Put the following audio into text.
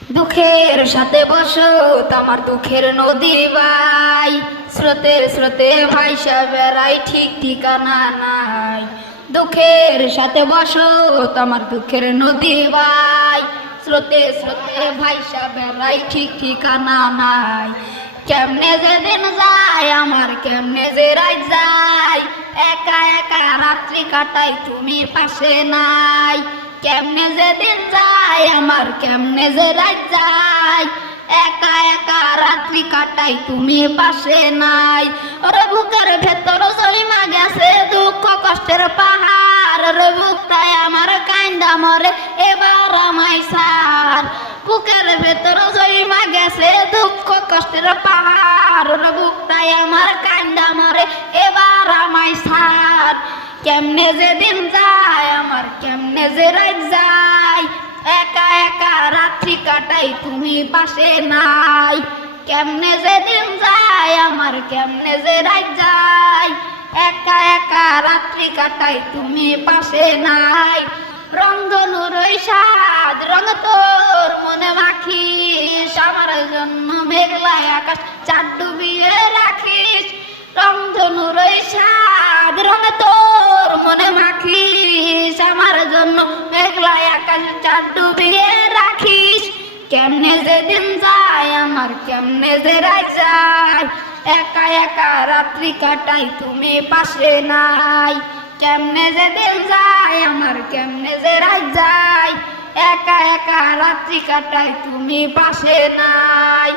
দুঃখের সাথে বসো আমার দুঃখের নদী ভাই, স্রোতে স্রোতে ভাইসা বেড়াই ঠিক ঠিকানা নাই। দুঃখের সাথে বসো আমার দুঃখের নদী ভাই, স্রোতে স্রোতে ভাইসা বেড়াই ঠিক ঠিকানা নাই। কেমনে যে দিন যায় আমার, কেমনে যে রাত যায়, একা একা রাত্রি কাটাই তুমি পাশে নাই। কেমনে যে দিন যায় আমার, কেমনে যে রাত যায়, একা একা রাত্রি কাটাই তুমি পাশে নাই। ওরে বুকের ভেতর জমা গেছে দুঃখ কষ্টের পাহাড়, ওরে বুকটাই আমার কান্দা মরে এবার আমায় সার। বুকের ভেতর জমা গেছে দুঃখ কষ্টের পাহাড়, ওরে বুকটাই আমার কান্দা মরে এবার আমায় সার। কেমনে যে দিন যায় আমার, কেমনে যে রাত যায়, একা একা রাত্রি কাটাই তুমি পাশে নাই। কেমনে যে দিন যায় আমার, কেমনে যে রাত যায়, একা একা রাত্রি কাটাই তুমি পাশে নাই। রংধনুর ওই সাদ রং তোর মনে মাখিস, আমার জন্য মেঘলা আকাশ চাঁদ ডুবিয়ে রাখিস। রংধনুর ওই সাদ রং তোর মনে মাখিস, আমার জন্য মেঘলা আকাশ চাঁদ ডুবিয়ে রাখিস। কেমনে যে দিন যায় আমার, কেমনে যে রাত যায়, একা একা রাত্রি কাটাই তুমি পাশে নাই। কেমনে যে দিন যায় আমার, কেমনে যে রাত যায়, একা একা রাত্রি কাটাই তুমি পাশে নাই।